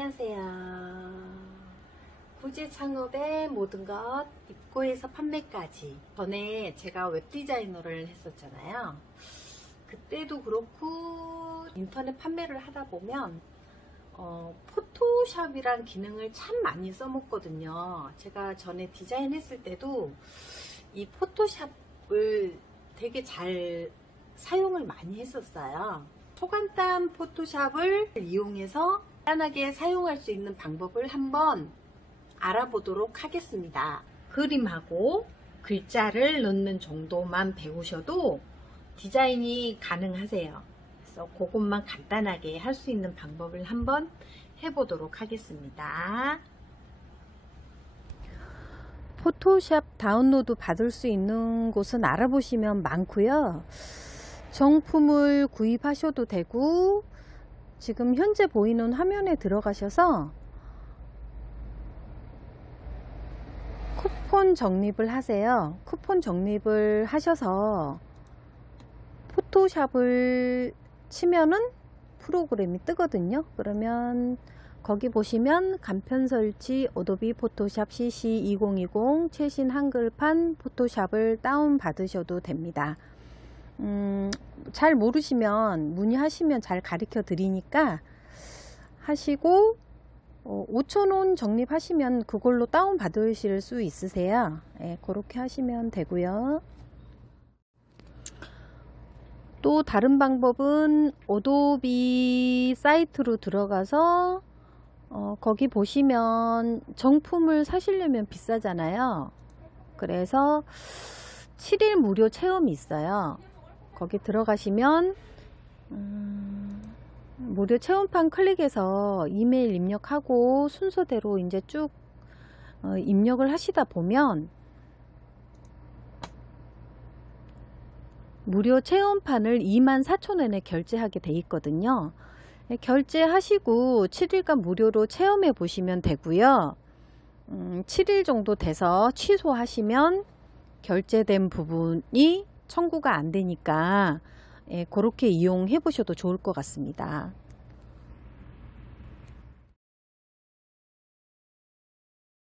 안녕하세요. 부재 창업의 모든 것 입고에서 판매까지. 전에 제가 웹디자이너를 했었잖아요. 그때도 그렇고 인터넷 판매를 하다 보면 포토샵이란 기능을 참 많이 써먹거든요. 제가 전에 디자인 했을 때도 이 포토샵을 되게 잘 사용을 많이 했었어요. 초간단 포토샵을 이용해서 간단하게 사용할 수 있는 방법을 한번 알아보도록 하겠습니다. 그림하고 글자를 넣는 정도만 배우셔도 디자인이 가능하세요. 그래서 그것만 간단하게 할 수 있는 방법을 한번 해보도록 하겠습니다. 포토샵 다운로드 받을 수 있는 곳은 알아보시면 많고요. 정품을 구입하셔도 되고, 지금 현재 보이는 화면에 들어가셔서 쿠폰 적립을 하세요. 쿠폰 적립을 하셔서 포토샵을 치면은 프로그램이 뜨거든요. 그러면 거기 보시면 간편 설치 어도비 포토샵 CC 2020 최신 한글판 포토샵을 다운 받으셔도 됩니다. 잘 모르시면 문의하시면 잘 가르쳐 드리니까 하시고 5,000원 적립하시면 그걸로 다운 받으실 수 있으세요. 예, 그렇게 하시면 되고요. 또 다른 방법은 어도비 사이트로 들어가서 거기 보시면 정품을 사시려면 비싸잖아요. 그래서 7일 무료 체험이 있어요. 거기 들어가시면 무료 체험판 클릭해서 이메일 입력하고 순서대로 이제 쭉 입력을 하시다 보면 무료 체험판을 24,000원에 결제하게 돼 있거든요. 결제하시고 7일간 무료로 체험해 보시면 되고요. 7일 정도 돼서 취소하시면 결제된 부분이 청구가 안 되니까 그렇게 이용해 보셔도 좋을 것 같습니다.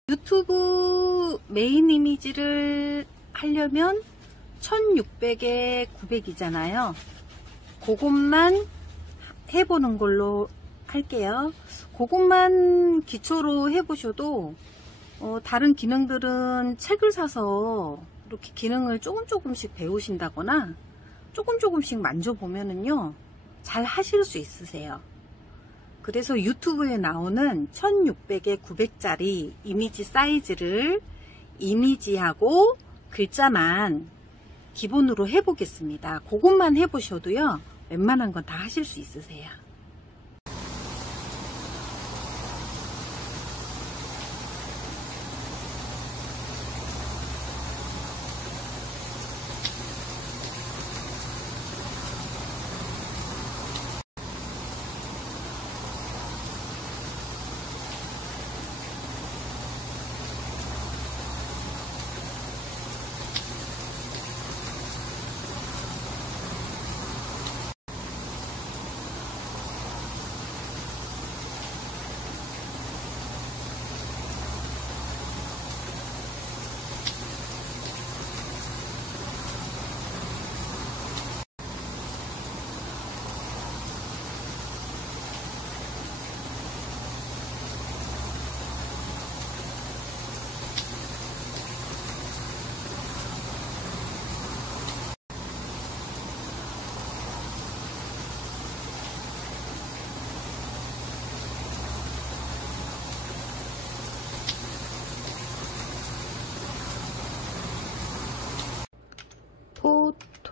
유튜브 메인 이미지를 하려면 1600에 900이잖아요. 그것만 해보는 걸로 할게요. 그것만 기초로 해보셔도 다른 기능들은 책을 사서 이렇게 기능을 조금씩 배우신다거나 조금씩 만져보면은요 잘 하실 수 있으세요. 그래서 유튜브에 나오는 1600에 900짜리 이미지 사이즈를 이미지하고 글자만 기본으로 해보겠습니다. 그것만 해보셔도요 웬만한 건 다 하실 수 있으세요.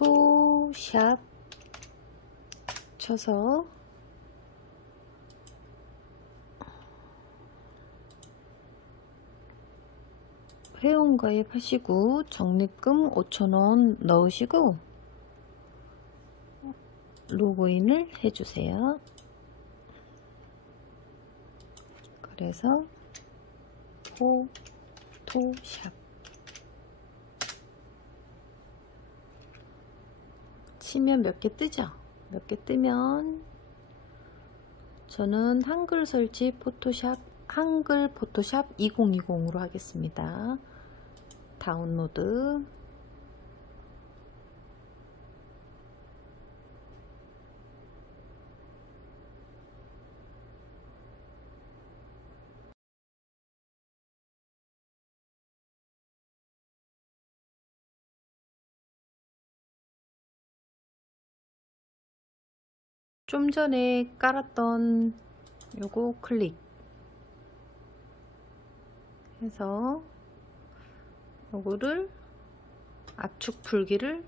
포토샵 쳐서 회원가입 하시고 적립금 5,000원 넣으시고 로그인을 해주세요. 그래서 포토샵 치면 몇 개 뜨죠? 몇 개 뜨면 저는 한글 설치 포토샵, 한글 포토샵 2020으로 하겠습니다. 다운로드. 좀 전에 깔았던 요거 클릭 해서 요거를 압축 풀기를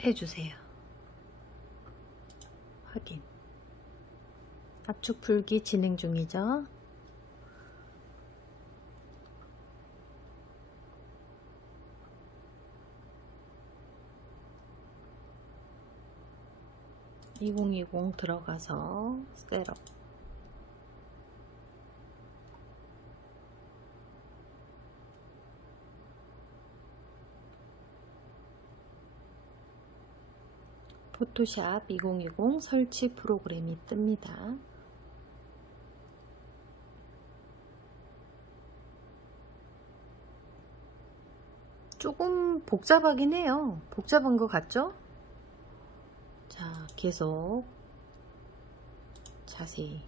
해주세요. 확인. 압축 풀기 진행 중이죠. (2020) 들어가서 셋업. 포토샵 2020 설치 프로그램이 뜹니다. 조금 복잡하긴 해요. 복잡한 것 같죠? 자, 계속 자세히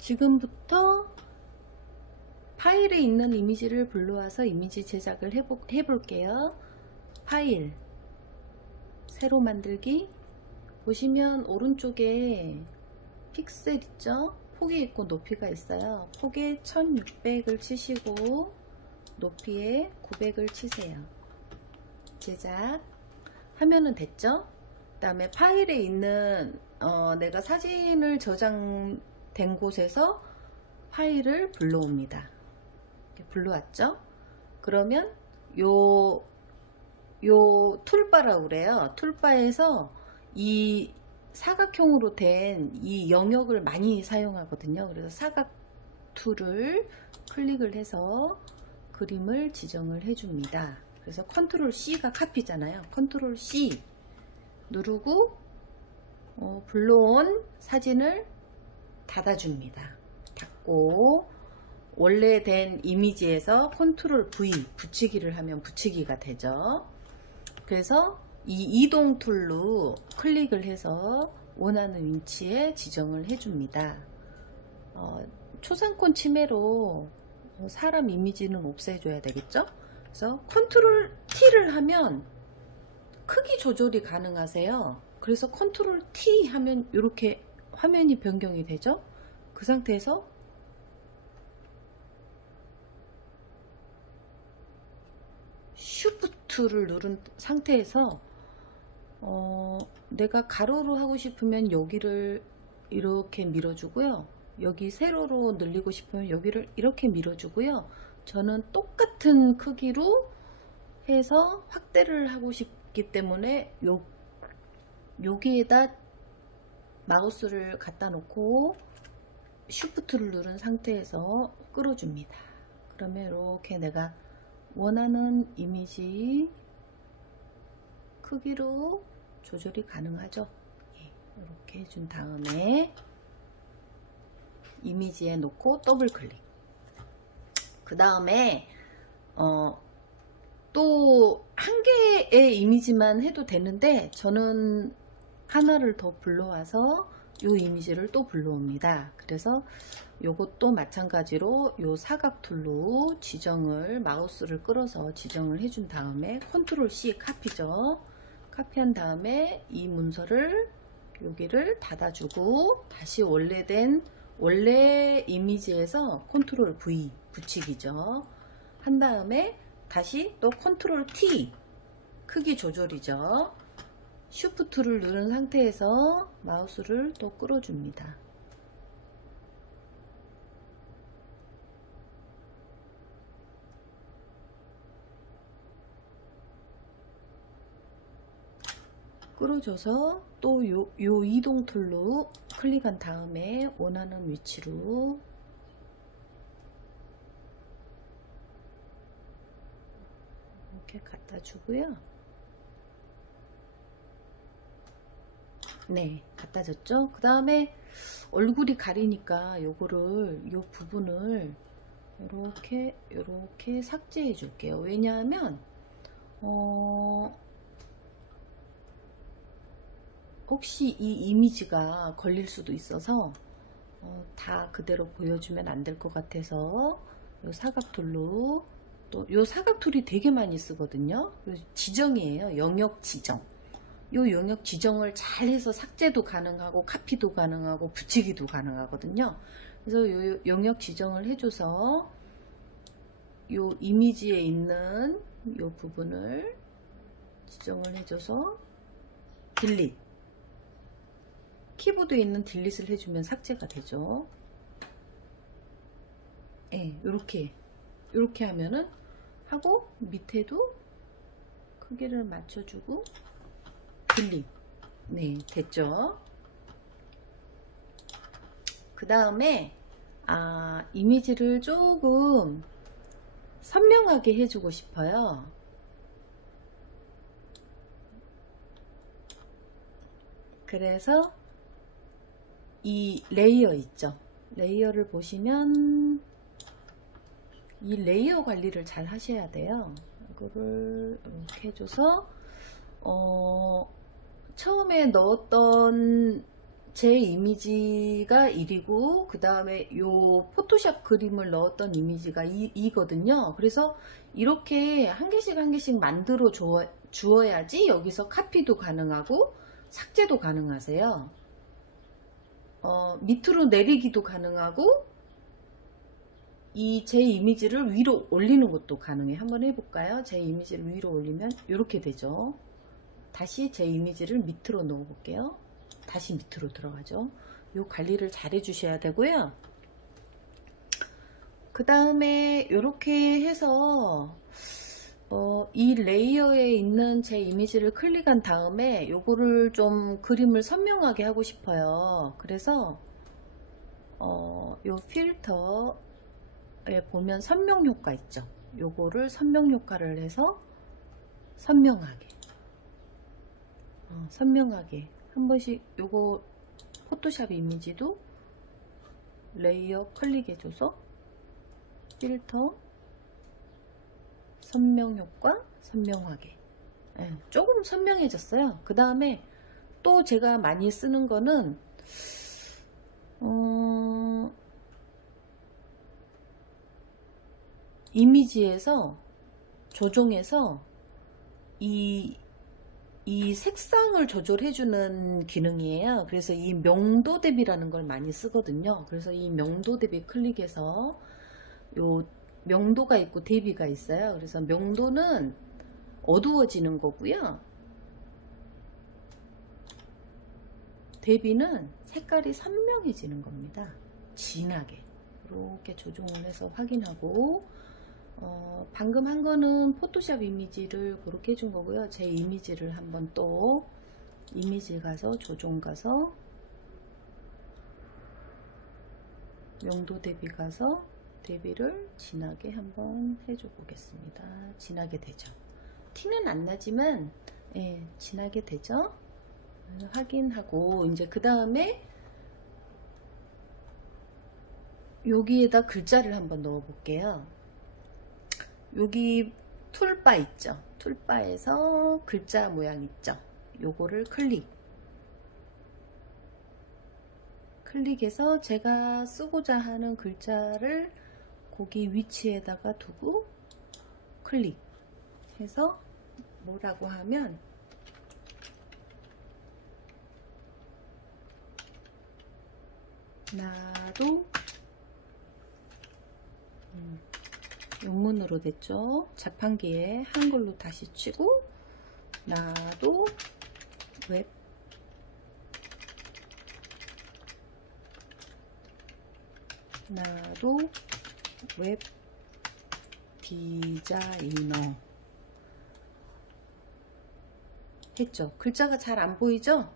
지금부터 파일에 있는 이미지를 불러와서 이미지 제작을 해볼게요. 파일, 새로 만들기. 보시면 오른쪽에 픽셀 있죠? 폭이 있고 높이가 있어요. 폭에 1600을 치시고 높이에 900을 치세요. 제작 하면은 됐죠? 그 다음에 파일에 있는 내가 사진을 저장된 곳에서 파일을 불러옵니다. 이렇게 불러왔죠? 그러면 요 툴바라고 그래요. 툴바에서 이 사각형으로 된 이 영역을 많이 사용하거든요. 그래서 사각 툴을 클릭을 해서 그림을 지정을 해줍니다. 그래서 컨트롤 C가 카피잖아요. 컨트롤 C 누르고 불러온 사진을 닫아줍니다. 닫고 원래 된 이미지에서 컨트롤 V 붙이기를 하면 붙이기가 되죠. 그래서 이 이동 툴로 클릭을 해서 원하는 위치에 지정을 해줍니다. 초상권 침해로 사람 이미지는 없애줘야 되겠죠? 그래서 컨트롤 T를 하면 크기 조절이 가능하세요. 그래서 컨트롤 T 하면 이렇게 화면이 변경이 되죠. 그 상태에서 쉬프트를 누른 상태에서 내가 가로로 하고 싶으면 여기를 이렇게 밀어주고요. 여기 세로로 늘리고 싶으면 여기를 이렇게 밀어주고요. 저는 똑같은 크기로 해서 확대를 하고 싶기 때문에 여기에다 마우스를 갖다 놓고 쉬프트를 누른 상태에서 끌어줍니다. 그러면 이렇게 내가 원하는 이미지 크기로 조절이 가능하죠. 이렇게 해준 다음에 이미지에 놓고 더블 클릭. 그 다음에 또 한 개의 이미지만 해도 되는데 저는 하나를 더 불러와서 이 이미지를 또 불러옵니다. 그래서 요것도 마찬가지로 요 사각 툴로 지정을 마우스를 끌어서 지정을 해준 다음에 컨트롤 C 카피죠. 카피한 다음에 이 문서를 여기를 닫아주고 다시 원래 이미지에서 컨트롤 V 붙이기죠. 한 다음에 다시 또 컨트롤 T 크기 조절이죠. 쉬프트를 누른 상태에서 마우스를 또 끌어줍니다. 끌어줘서 또 요 이동 툴로 클릭한 다음에 원하는 위치로 이렇게 갖다 주고요. 네, 갖다 줬죠. 그 다음에 얼굴이 가리니까 요거를 요 부분을 이렇게 삭제해 줄게요. 왜냐하면 혹시 이 이미지가 걸릴 수도 있어서 다 그대로 보여주면 안 될 것 같아서 요 사각툴로 또 요 사각툴이 되게 많이 쓰거든요. 지정이에요. 영역 지정. 요 영역 지정을 잘 해서 삭제도 가능하고 카피도 가능하고 붙이기도 가능하거든요. 그래서 요 영역 지정을 해줘서 요 이미지에 있는 요 부분을 지정을 해줘서 딜릿. 키보드에 있는 딜릿을 해주면 삭제가 되죠. 네, 요렇게 하면은 하고 밑에도 크기를 맞춰주고 딜릿. 네, 됐죠. 그 다음에 이미지를 조금 선명하게 해주고 싶어요. 그래서 이 레이어 있죠. 레이어를 보시면 이 레이어 관리를 잘 하셔야 돼요. 이거를 이렇게 해줘서 처음에 넣었던 제 이미지가 1이고 그 다음에 요 포토샵 그림을 넣었던 이미지가 2거든요. 그래서 이렇게 한 개씩 한 개씩 만들어 주어야지 여기서 카피도 가능하고 삭제도 가능하세요. 밑으로 내리기도 가능하고 이 제 이미지를 위로 올리는 것도 가능해. 한번 해볼까요? 제 이미지를 위로 올리면 이렇게 되죠. 다시 제 이미지를 밑으로 넣어 볼게요. 다시 밑으로 들어가죠. 요 관리를 잘 해주셔야 되고요. 그 다음에 이렇게 해서 이 레이어에 있는 제 이미지를 클릭한 다음에 요거를 좀 그림을 선명하게 하고 싶어요. 그래서 요 필터에 보면 선명 효과 있죠. 요거를 선명 효과를 해서 선명하게 한 번씩 요거 포토샵 이미지도 레이어 클릭해줘서 필터 선명 효과 선명하게 조금 선명해졌어요. 그 다음에 또 제가 많이 쓰는 거는 이미지에서 조정해서 이 색상을 조절해주는 기능이에요. 그래서 이 명도 대비라는 걸 많이 쓰거든요. 그래서 이 명도 대비 클릭해서 요 명도가 있고 대비가 있어요. 그래서 명도는 어두워지는 거고요. 대비는 색깔이 선명해지는 겁니다. 진하게 이렇게 조정을 해서 확인하고 방금 한 거는 포토샵 이미지를 그렇게 해준 거고요. 제 이미지를 한번 또 이미지 가서 조정 가서 명도 대비 가서 대비를 진하게 한번 해줘 보겠습니다. 진하게 되죠. 티는 안 나지만 진하게 되죠. 확인하고 이제 그 다음에 여기에다 글자를 한번 넣어 볼게요. 여기 툴바 있죠. 툴바에서 글자 모양 있죠. 요거를 클릭해서 제가 쓰고자 하는 글자를 거기 위치에다가 두고 클릭해서 뭐라고 하면 나도 영문으로 됐죠. 자판기에 한글로 다시 치고 나도 웹 디자이너 했죠. 글자가 잘 안 보이죠?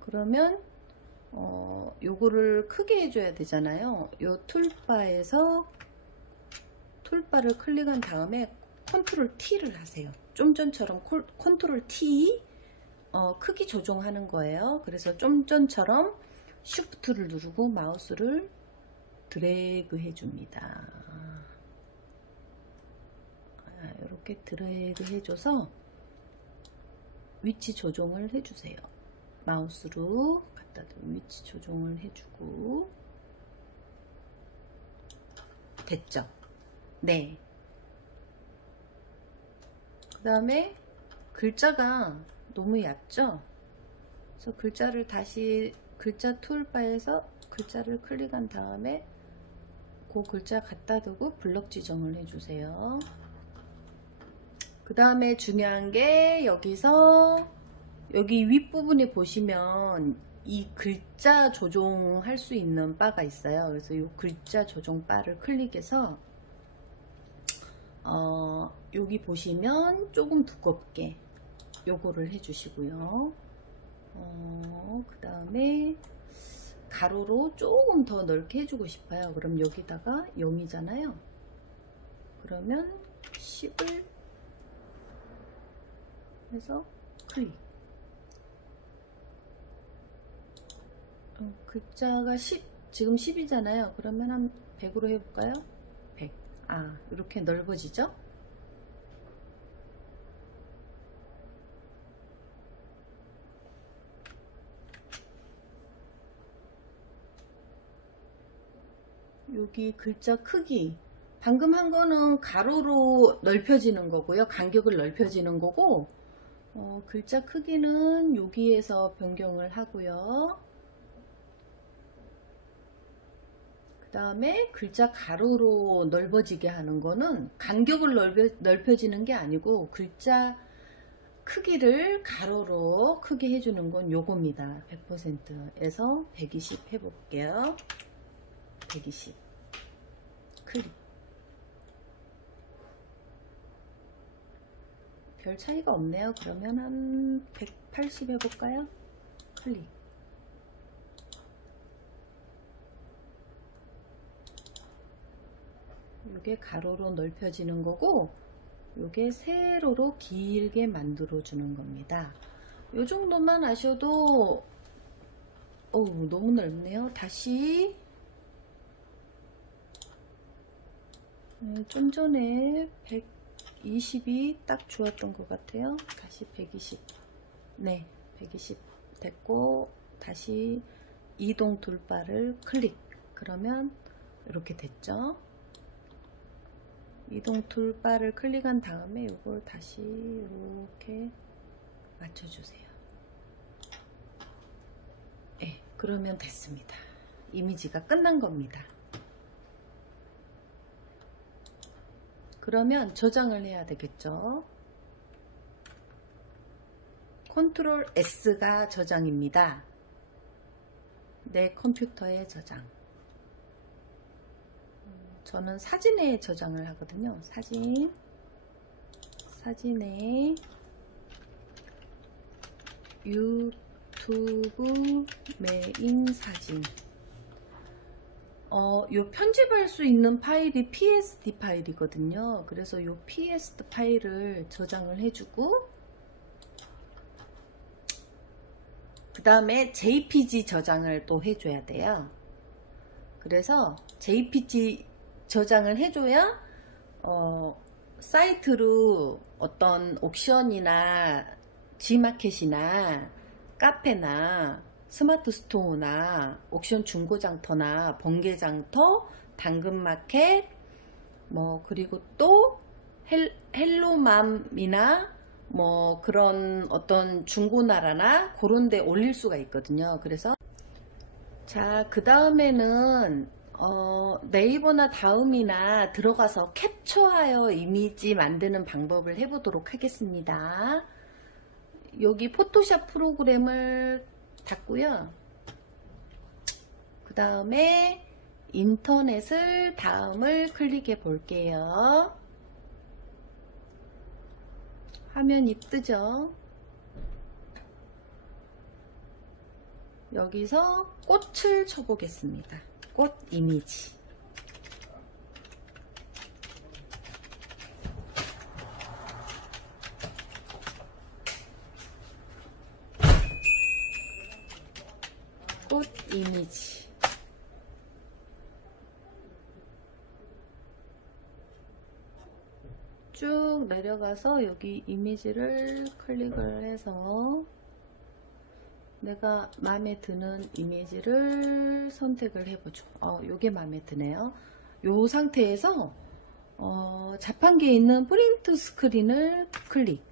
그러면 요거를 크게 해줘야 되잖아요. 요 툴바에서 툴바를 클릭한 다음에 컨트롤 T를 하세요. 좀 전처럼 컨트롤 T 크기 조정하는 거예요. 그래서 좀 전처럼 쉬프트를 누르고 마우스를 드래그 해줍니다. 이렇게 드래그 해줘서 위치 조정을 해주세요. 마우스로 갖다 대고 위치 조정을 해주고 됐죠? 네. 그 다음에 글자가 너무 얕죠? 그래서 글자를 다시 글자 툴바에서 글자를 클릭한 다음에 그 글자 갖다 두고 블럭 지정을 해주세요. 그 다음에 중요한 게 여기서 여기 윗부분에 보시면 이 글자 조정할 수 있는 바가 있어요. 그래서 이 글자 조정 바를 클릭해서 여기 보시면 조금 두껍게 요거를 해주시고요. 그 다음에 가로로 조금 더 넓게 해주고 싶어요. 그럼 여기다가 0이잖아요. 그러면 10을 해서 클릭. 글자가 10, 지금 10이잖아요. 그러면 한 100으로 해볼까요? 100. 이렇게 넓어지죠? 여기 글자 크기 방금 한 거는 가로로 넓혀지는 거고요. 간격을 넓혀지는 거고 글자 크기는 여기에서 변경을 하고요. 그 다음에 글자 가로로 넓어지게 하는 거는 간격을 넓혀지는 게 아니고 글자 크기를 가로로 크게 해주는 건 요겁니다. 100%에서 120 해볼게요. 120 클릭. 별 차이가 없네요. 그러면 한 180 해볼까요? 클릭. 이게 가로로 넓혀지는 거고 이게 세로로 길게 만들어 주는 겁니다. 이 정도만 하셔도 너무 넓네요. 다시 좀 전에 120이 딱 좋았던 것 같아요. 다시 120. 네, 120 됐고 다시 이동 툴바를 클릭. 그러면 이렇게 됐죠. 이동 툴바를 클릭한 다음에 이걸 다시 이렇게 맞춰주세요. 네, 그러면 됐습니다. 이미지가 끝난 겁니다. 그러면 저장을 해야 되겠죠. 컨트롤 S가 저장입니다. 내 컴퓨터에 저장. 저는 사진에 저장을 하거든요. 사진에 유튜브 메인 사진. 요 편집할 수 있는 파일이 PSD 파일이거든요. 그래서 요 PSD 파일을 저장을 해주고 그 다음에 JPG 저장을 또 해줘야 돼요. 그래서 JPG 저장을 해줘야 사이트로 어떤 옥션이나 G마켓이나 카페나 스마트 스토어나 옥션 중고장터나 번개장터, 당근마켓, 그리고 또 헬로맘이나 그런 어떤 중고나라나 그런 데 올릴 수가 있거든요. 그래서 자, 그 다음에는 네이버나 다음이나 들어가서 캡처하여 이미지 만드는 방법을 해보도록 하겠습니다. 여기 포토샵 프로그램을 닫고요. 그 다음에 인터넷을 다음을 클릭해 볼게요. 화면이 뜨죠. 여기서 꽃을 쳐보겠습니다. 꽃 이미지. 꽃 이미지. 쭉 내려가서 여기 이미지를 클릭을 해서 내가 마음에 드는 이미지를 선택을 해보죠. 요게 마음에 드네요. 요 상태에서 자판기에 있는 프린트 스크린을 클릭.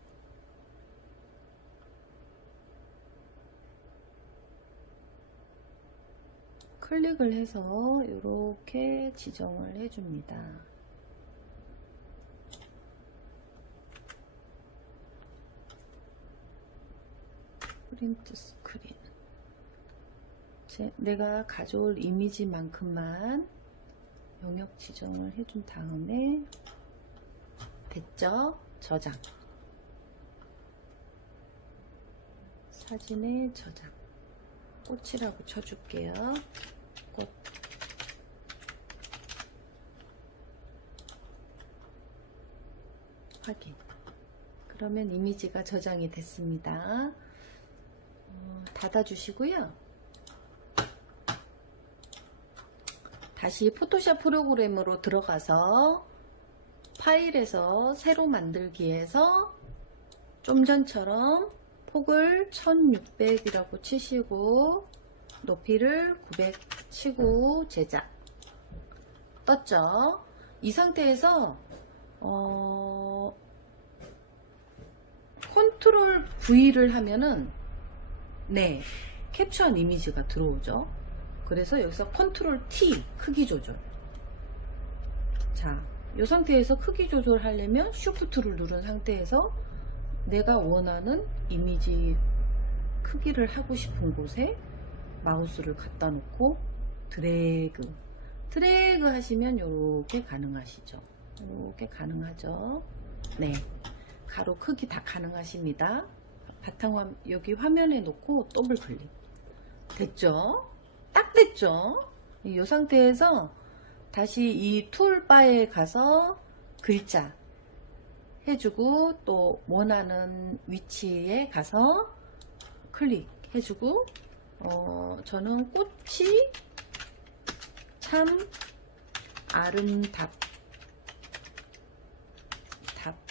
클릭을 해서 이렇게 지정을 해줍니다. 프린트 스크린. 내가 가져올 이미지만큼만 영역 지정을 해준 다음에 됐죠? 저장. 사진에 저장. 꽃이라고 쳐줄게요. 꽃. 확인. 그러면 이미지가 저장이 됐습니다. 닫아주시고요. 다시 포토샵 프로그램으로 들어가서 파일에서 새로 만들기에서 좀 전처럼 폭을 1600이라고 치시고 높이를 900 치고 제작. 떴죠. 이 상태에서 컨트롤 V를 하면은 네, 캡처한 이미지가 들어오죠. 그래서 여기서 컨트롤 T 크기 조절. 자, 이 상태에서 크기 조절하려면 쉬프트를 누른 상태에서 내가 원하는 이미지 크기를 하고 싶은 곳에 마우스를 갖다 놓고 드래그 하시면 이렇게 가능하시죠. 이렇게 가능하죠. 네, 가로 크기 다 가능하십니다. 바탕화면 여기 화면에 놓고 더블 클릭. 됐죠? 딱 됐죠? 이 상태에서 다시 이 툴바에 가서 글자 해주고 또 원하는 위치에 가서 클릭 해주고 저는 꽃이 참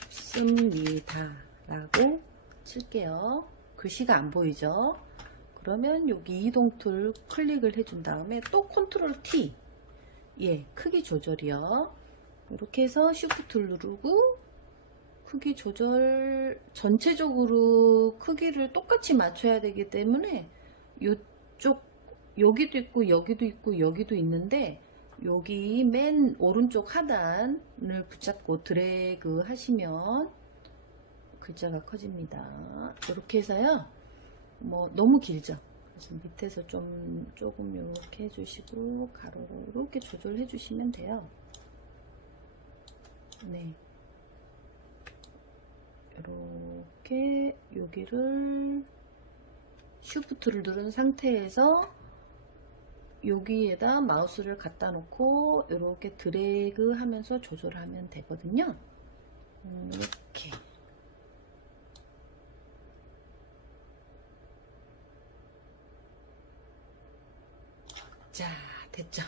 아름답습니다 라고 칠게요. 글씨가 안 보이죠? 그러면 여기 이동 툴 클릭을 해준 다음에 또 컨트롤 T, 예, 크기 조절이요. 이렇게 해서 쉬프트를 누르고 크기 조절, 전체적으로 크기를 똑같이 맞춰야 되기 때문에 이쪽 여기도 있고 여기도 있고 여기도 있는데 여기 맨 오른쪽 하단을 붙잡고 드래그 하시면 글자가 커집니다. 이렇게 해서요. 뭐 너무 길죠. 그래서 밑에서 조금 이렇게 해주시고 가로로 이렇게 조절해 주시면 돼요. 네, 이렇게 여기를 쉬프트를 누른 상태에서 여기에다 마우스를 갖다 놓고 이렇게 드래그 하면서 조절하면 되거든요. 이렇게. 자, 됐죠?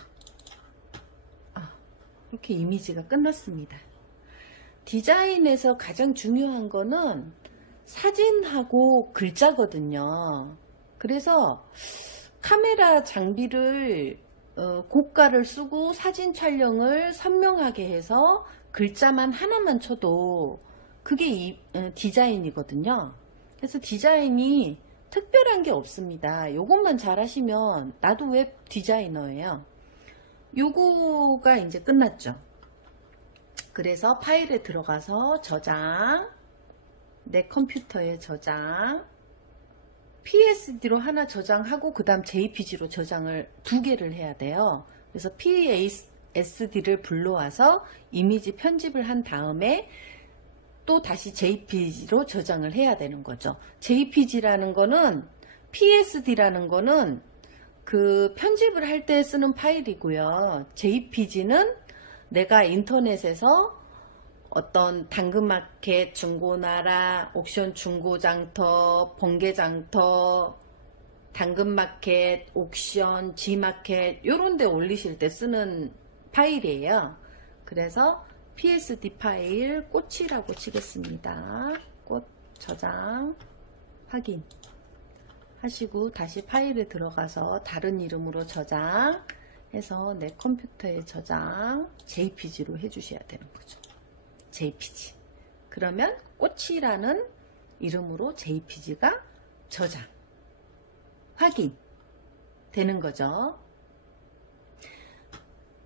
이렇게 이미지가 끝났습니다. 디자인에서 가장 중요한 거는 사진하고 글자거든요. 그래서 카메라 장비를 고가를 쓰고 사진 촬영을 선명하게 해서 글자만 하나만 쳐도 그게 디자인이거든요. 그래서 디자인이 특별한 게 없습니다. 요것만 잘 하시면 나도 웹 디자이너예요. 요거가 이제 끝났죠. 그래서 파일에 들어가서 저장, 내 컴퓨터에 저장, PSD로 하나 저장하고 그 다음 JPG로 저장을 2개를 해야 돼요. 그래서 PSD를 불러와서 이미지 편집을 한 다음에 또 다시 JPG로 저장을 해야 되는 거죠. JPG라는 거는 PSD라는 거는 그 편집을 할 때 쓰는 파일이고요. JPG는 내가 인터넷에서 어떤 당근마켓, 중고나라, 옥션 중고장터, 번개장터, 당근마켓, 옥션, G마켓 이런 데 올리실 때 쓰는 파일이에요. 그래서 PSD 파일 꽃이라고 치겠습니다. 꽃 저장 확인 하시고 다시 파일에 들어가서 다른 이름으로 저장해서 내 컴퓨터에 저장 JPG로 해주셔야 되는 거죠. JPG. 그러면 꽃이라는 이름으로 JPG가 저장 확인 되는 거죠.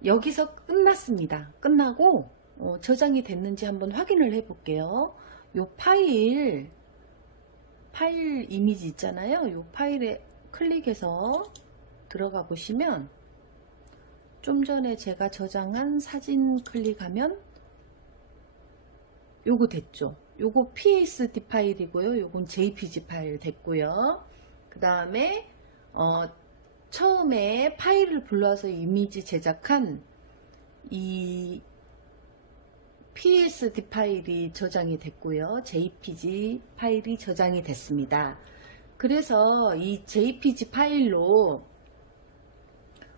여기서 끝났습니다. 끝나고 저장이 됐는지 한번 확인을 해 볼게요. 요 파일 이미지 있잖아요. 요 파일에 클릭해서 들어가 보시면 좀 전에 제가 저장한 사진 클릭하면 요거 됐죠. 요거 PSD 파일이고요. 요건 JPG 파일 됐고요. 그 다음에 처음에 파일을 불러서 이미지 제작한 이 PSD 파일이 저장이 됐고요. JPG 파일이 저장이 됐습니다. 그래서 이 JPG 파일로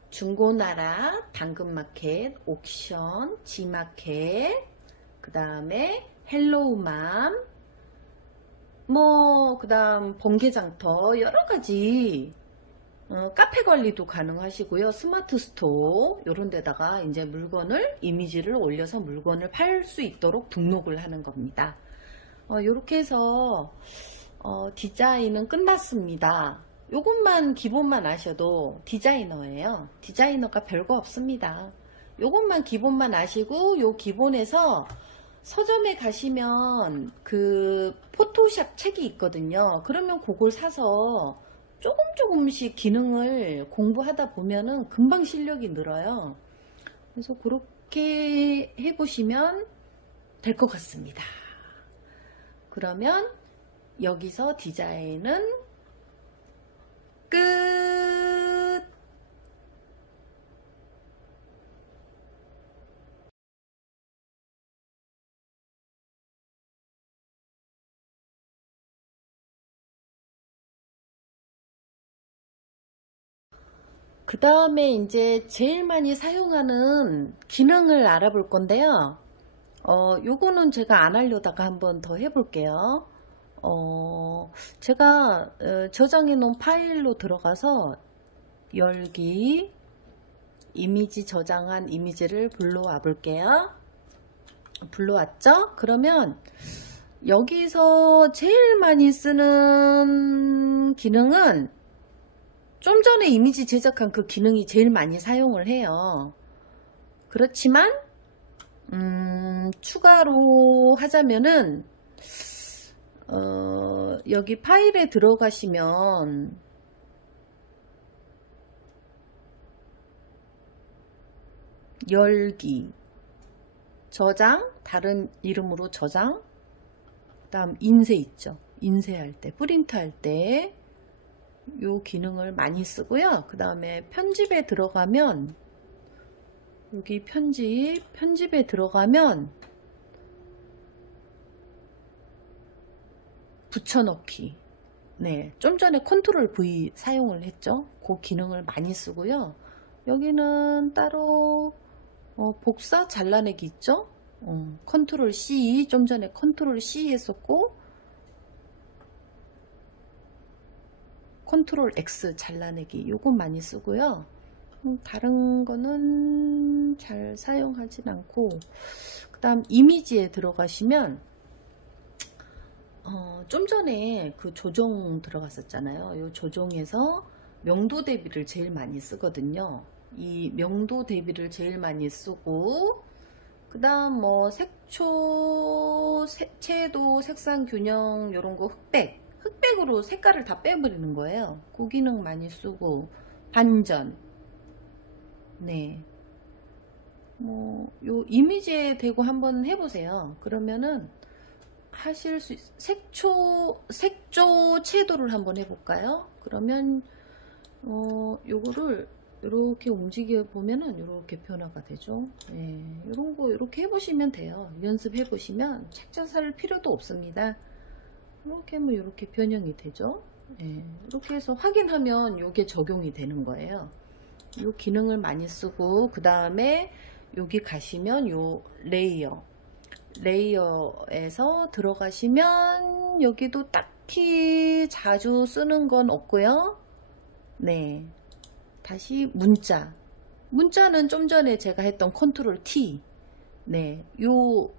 중고나라, 당근마켓, 옥션, G마켓, 그 다음에 헬로우맘, 그 다음 번개장터 여러가지 카페 관리도 가능하시고요. 스마트 스토어 이런 데다가 이제 물건을 이미지를 올려서 물건을 팔 수 있도록 등록을 하는 겁니다. 이렇게 해서 디자인은 끝났습니다. 요것만 기본만 아셔도 디자이너예요. 디자이너가 별거 없습니다. 요것만 기본만 아시고 요 기본에서 서점에 가시면 그 포토샵 책이 있거든요. 그러면 그걸 사서 조금씩 기능을 공부하다 보면은 금방 실력이 늘어요. 그래서 그렇게 해보시면 될 것 같습니다. 그러면 여기서 디자인은 끝! 그 다음에 이제 제일 많이 사용하는 기능을 알아볼 건데요. 요거는 제가 안 하려다가 한번 더 해볼게요. 제가 저장해 놓은 파일로 들어가서 열기, 이미지 저장한 이미지를 불러와 볼게요. 불러왔죠? 그러면 여기서 제일 많이 쓰는 기능은 좀 전에 이미지 제작한 그 기능이 제일 많이 사용을 해요. 그렇지만 추가로 하자면은 여기 파일에 들어가시면 열기, 저장, 다른 이름으로 저장, 그 다음 인쇄 있죠. 인쇄할 때, 프린트 할 때 요 기능을 많이 쓰고요. 그 다음에 편집에 들어가면 여기 편집에 들어가면 붙여넣기, 네, 좀 전에 컨트롤 V 사용을 했죠. 그 기능을 많이 쓰고요. 여기는 따로 복사 잘라내기 있죠. 컨트롤 C, 좀 전에 컨트롤 C 했었고 컨트롤 X 잘라내기 요거 많이 쓰고요. 다른 거는 잘 사용하진 않고, 그 다음 이미지에 들어가시면 좀 전에 그 조정 들어갔었잖아요. 요 조정에서 명도 대비를 제일 많이 쓰거든요. 이 명도 대비를 제일 많이 쓰고, 그 다음 뭐 색초, 채도, 색상 균형 요런 거 흑백으로 색깔을 다 빼버리는 거예요. 그 기능 많이 쓰고, 반전, 네, 뭐 요 이미지에 대고 한번 해보세요. 그러면은 하실 수 색조 채도를 한번 해볼까요? 그러면 요거를 이렇게 움직여 보면은 이렇게 변화가 되죠. 네, 이런 거 이렇게 해보시면 돼요. 연습해 보시면 책자 살 필요도 없습니다. 이렇게 하면 이렇게 변형이 되죠. 네, 이렇게 해서 확인하면 이게 적용이 되는 거예요. 이 기능을 많이 쓰고, 그 다음에 여기 가시면 요 레이어에서 들어가시면 여기도 딱히 자주 쓰는 건 없고요. 네, 다시 문자는 좀 전에 제가 했던 컨트롤 T, 네, 요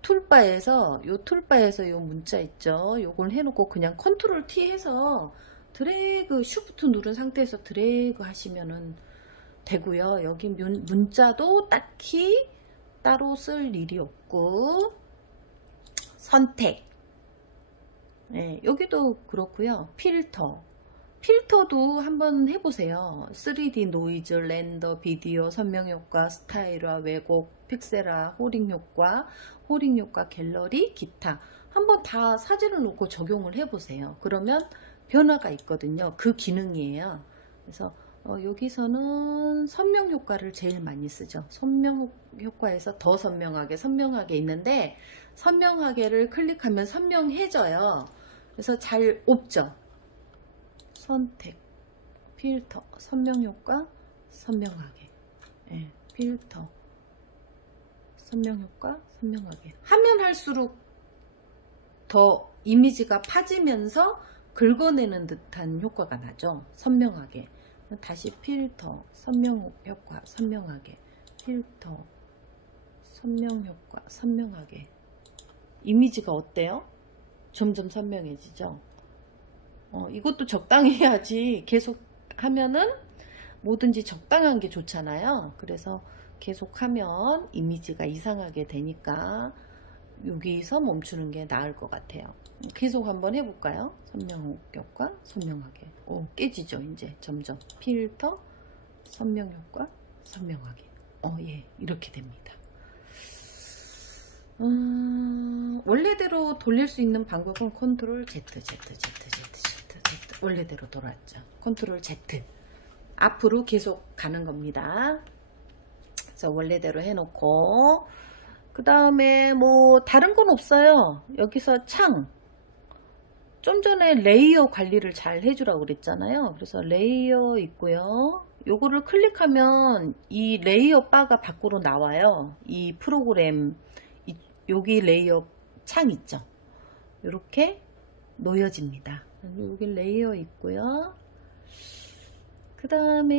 툴바에서 요 문자 있죠. 요걸 해놓고 그냥 컨트롤 T 해서 드래그, 쉬프트 누른 상태에서 드래그 하시면은 되고요. 여기 문자도 딱히 따로 쓸 일이 없고, 선택, 네, 여기도 그렇고요. 필터도 한번 해보세요. 3D 노이즈, 렌더, 비디오, 선명효과, 스타일화, 왜곡, 픽셀화, 호링효과, 갤러리, 기타 한번 다 사진을 놓고 적용을 해보세요. 그러면 변화가 있거든요. 그 기능이에요. 그래서 여기서는 선명효과를 제일 많이 쓰죠. 선명효과에서 더 선명하게 있는데, 선명하게를 클릭하면 선명해져요. 그래서 잘 없죠. 선택, 필터, 선명효과, 선명하게, 네, 필터, 선명효과, 선명하게 하면 할수록 더 이미지가 파지면서 긁어내는 듯한 효과가 나죠. 선명하게. 다시 필터, 선명 효과, 선명하게. 필터, 선명 효과, 선명하게. 이미지가 어때요? 점점 선명해지죠? 이것도 적당히 해야지. 계속 하면은 뭐든지 적당한 게 좋잖아요. 그래서 계속 하면 이미지가 이상하게 되니까 여기서 멈추는 게 나을 것 같아요. 계속 한번 해볼까요? 선명 효과, 선명하게. 깨지죠, 이제 점점. 필터, 선명 효과, 선명하게. 예, 이렇게 됩니다. 원래대로 돌릴 수 있는 방법은 컨트롤 Z, Z, Z, Z, Z. 원래대로 돌아왔죠. 컨트롤 Z. 앞으로 계속 가는 겁니다. 그래서 원래대로 해놓고, 그 다음에 뭐 다른 건 없어요. 여기서 창. 좀 전에 레이어 관리를 잘 해주라고 그랬잖아요. 그래서 레이어 있고요. 요거를 클릭하면 이 레이어 바가 밖으로 나와요. 이 프로그램 여기 레이어 창 있죠. 이렇게 놓여집니다. 여기 레이어 있고요. 그 다음에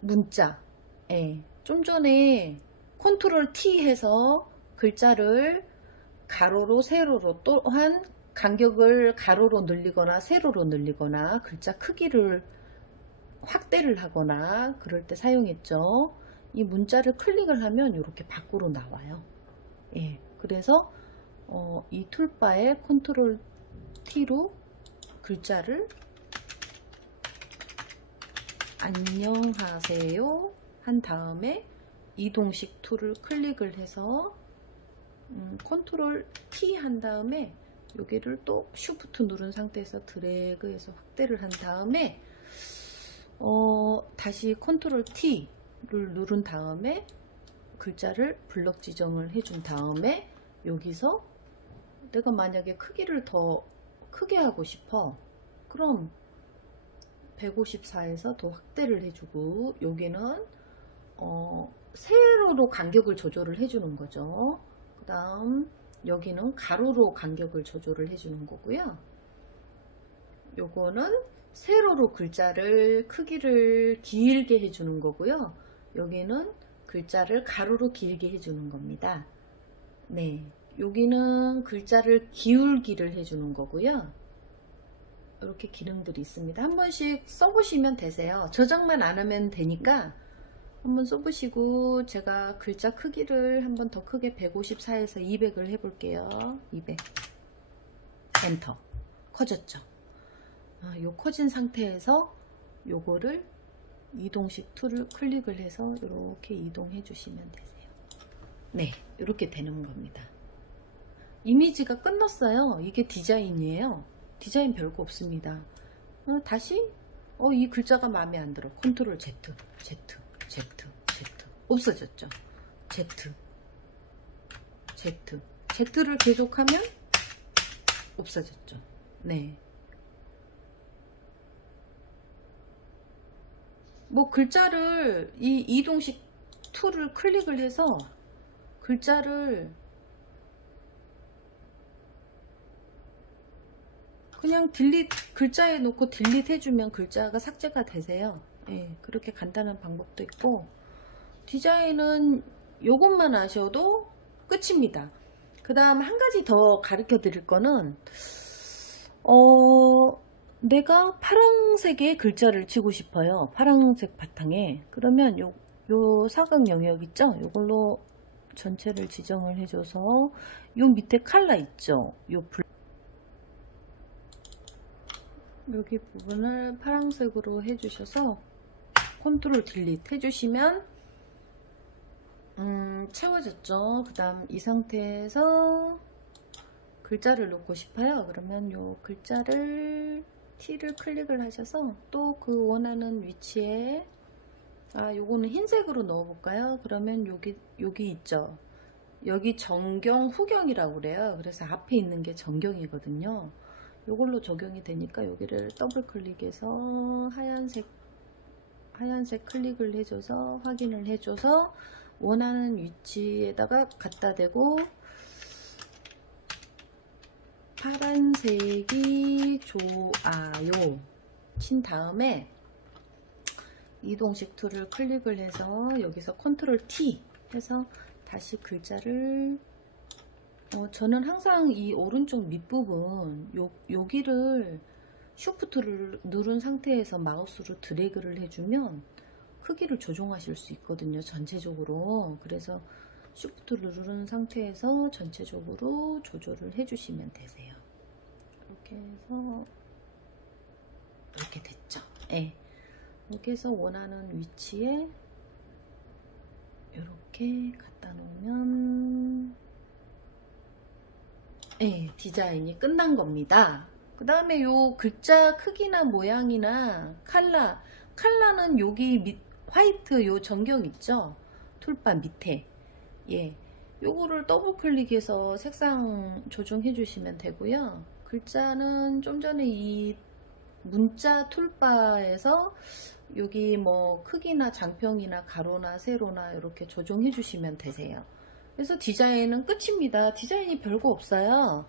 문자. 좀 전에 컨트롤 T 해서 글자를 가로로 세로로, 또한 간격을 가로로 늘리거나 세로로 늘리거나 글자 크기를 확대를 하거나 그럴 때 사용했죠. 이 문자를 클릭을 하면 이렇게 밖으로 나와요. 그래서 이 툴바에 컨트롤 T로 글자를 안녕하세요 한 다음에 이동식 툴을 클릭을 해서 컨트롤 T 한 다음에 여기를 또 쉬프트 누른 상태에서 드래그해서 확대를 한 다음에 다시 컨트롤 T를 누른 다음에 글자를 블럭 지정을 해준 다음에 여기서 내가 만약에 크기를 더 크게 하고 싶어. 그럼 154에서 더 확대를 해주고 여기는 세로로 간격을 조절을 해주는 거죠. 그 다음 여기는 가로로 간격을 조절을 해주는 거고요. 요거는 세로로 글자를 크기를 길게 해주는 거고요. 여기는 글자를 가로로 길게 해주는 겁니다. 여기는 글자를 기울기를 해주는 거고요. 이렇게 기능들이 있습니다. 한 번씩 써보시면 되세요. 저장만 안 하면 되니까 한번 써보시고, 제가 글자 크기를 한번 더 크게 154에서 200을 해볼게요. 200 엔터. 커졌죠. 요 커진 상태에서 요거를 이동식 툴을 클릭을 해서 이렇게 이동해 주시면 되세요. 이렇게 되는 겁니다. 이미지가 끝났어요. 이게 디자인이에요. 디자인 별거 없습니다. 다시 이 글자가 마음에 안 들어. 컨트롤 Z, Z, Z, Z. 없어졌죠. Z, Z. Z를 계속하면 없어졌죠. 뭐 글자를 이 이동식 툴을 클릭을 해서 글자를 그냥 글자에 놓고 딜리트 해주면 글자가 삭제가 되세요. 그렇게 간단한 방법도 있고, 디자인은 요것만 아셔도 끝입니다. 그 다음 한 가지 더 가르쳐 드릴 거는 내가 파란색의 글자를 치고 싶어요. 파란색 바탕에. 그러면 요 사각 영역 있죠? 요걸로 전체를 지정을 해줘서 요 밑에 컬러 있죠? 여기 부분을 파란색으로 해주셔서 컨트롤 딜리트 해주시면 채워졌죠. 그 다음 이 상태에서 글자를 놓고 싶어요. 그러면 요 글자를 T를 클릭을 하셔서 또 그 원하는 위치에, 요거는 흰색으로 넣어볼까요? 그러면 여기 있죠. 여기 정경, 후경이라고 그래요. 그래서 앞에 있는 게 정경이거든요. 요걸로 적용이 되니까 여기를 더블 클릭해서 하얀색 클릭을 해줘서 확인을 해줘서 원하는 위치에다가 갖다 대고 파란색이 좋아요 친 다음에 이동식 툴을 클릭을 해서 여기서 컨트롤 T 해서 다시 글자를 저는 항상 이 오른쪽 밑부분 여기를 쉬프트를 누른 상태에서 마우스로 드래그를 해주면 크기를 조정하실 수 있거든요, 전체적으로. 그래서 쉬프트를 누른 상태에서 전체적으로 조절을 해주시면 되세요. 이렇게 해서 이렇게 됐죠. 네. 이렇게 해서 원하는 위치에 이렇게 갖다 놓으면 네, 디자인이 끝난 겁니다. 그 다음에 요 글자 크기나 모양이나 컬러는 여기 화이트 요 전경 있죠? 툴바 밑에. 예. 요거를 더블 클릭해서 색상 조정해 주시면 되고요. 글자는 좀 전에 이 문자 툴바에서 여기 뭐 크기나 장평이나 가로나 세로나 이렇게 조정해 주시면 되세요. 그래서 디자인은 끝입니다. 디자인이 별거 없어요.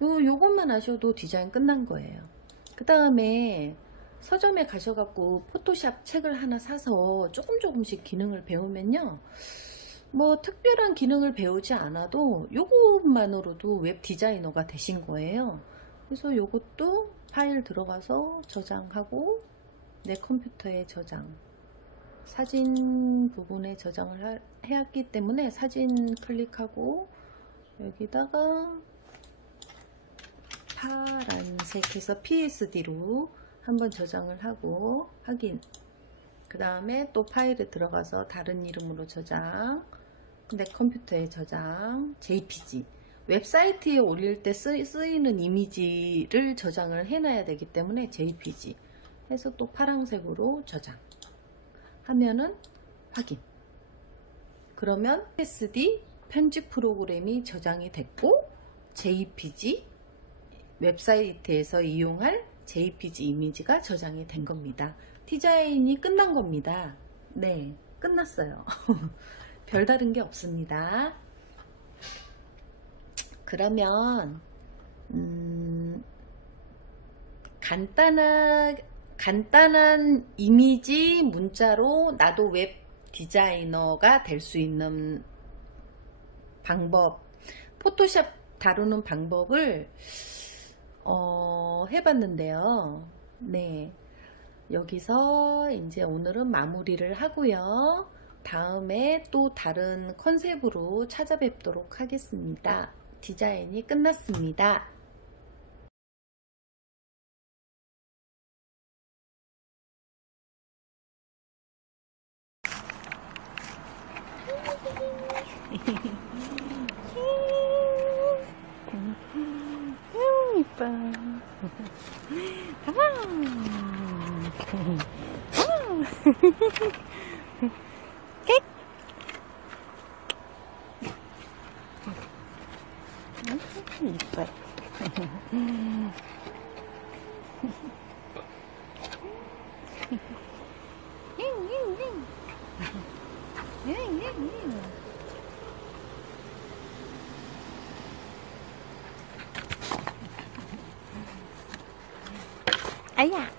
요것만 하셔도 디자인 끝난 거예요. 그 다음에 서점에 가셔갖고 포토샵 책을 하나 사서 조금씩 기능을 배우면요, 뭐 특별한 기능을 배우지 않아도 요것만으로도 웹 디자이너가 되신 거예요. 그래서 요것도 파일 들어가서 저장하고 내 컴퓨터에 저장, 사진 부분에 저장을 해왔기 때문에 사진 클릭하고 여기다가 파란색해서 PSD로 한번 저장을 하고 확인. 그 다음에 또 파일에 들어가서 다른 이름으로 저장, 내 컴퓨터에 저장, JPG. 웹사이트에 올릴 때 쓰이는 이미지를 저장을 해놔야 되기 때문에 JPG 해서 또 파란색으로 저장 하면은 확인. 그러면 PSD 편집 프로그램이 저장이 됐고 JPG 웹사이트에서 이용할 JPG 이미지가 저장이 된 겁니다. 디자인이 끝난 겁니다. 네, 끝났어요. 별다른 게 없습니다. 그러면 간단한 이미지 문자로 나도 웹 디자이너가 될 수 있는 방법, 포토샵 다루는 방법을 해봤는데요. 네, 여기서 이제 오늘은 마무리를 하고요. 다음에 또 다른 컨셉으로 찾아뵙도록 하겠습니다. 디자인이 끝났습니다. 이뻐. 이뻐. 아야.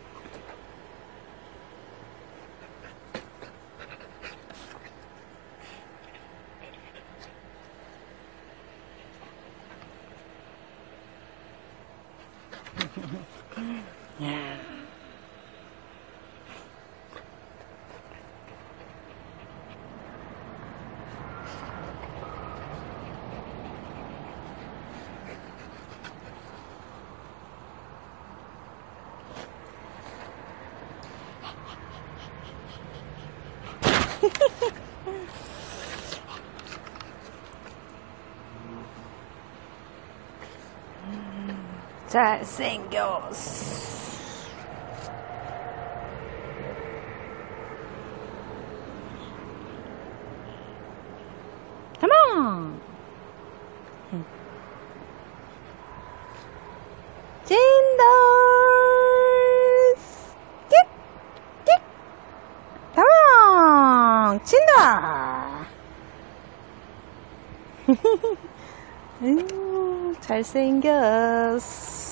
잘생겼어. Come on. 찐돌스. 끽. 끽. Come on. 찐돌. 잘생겼어.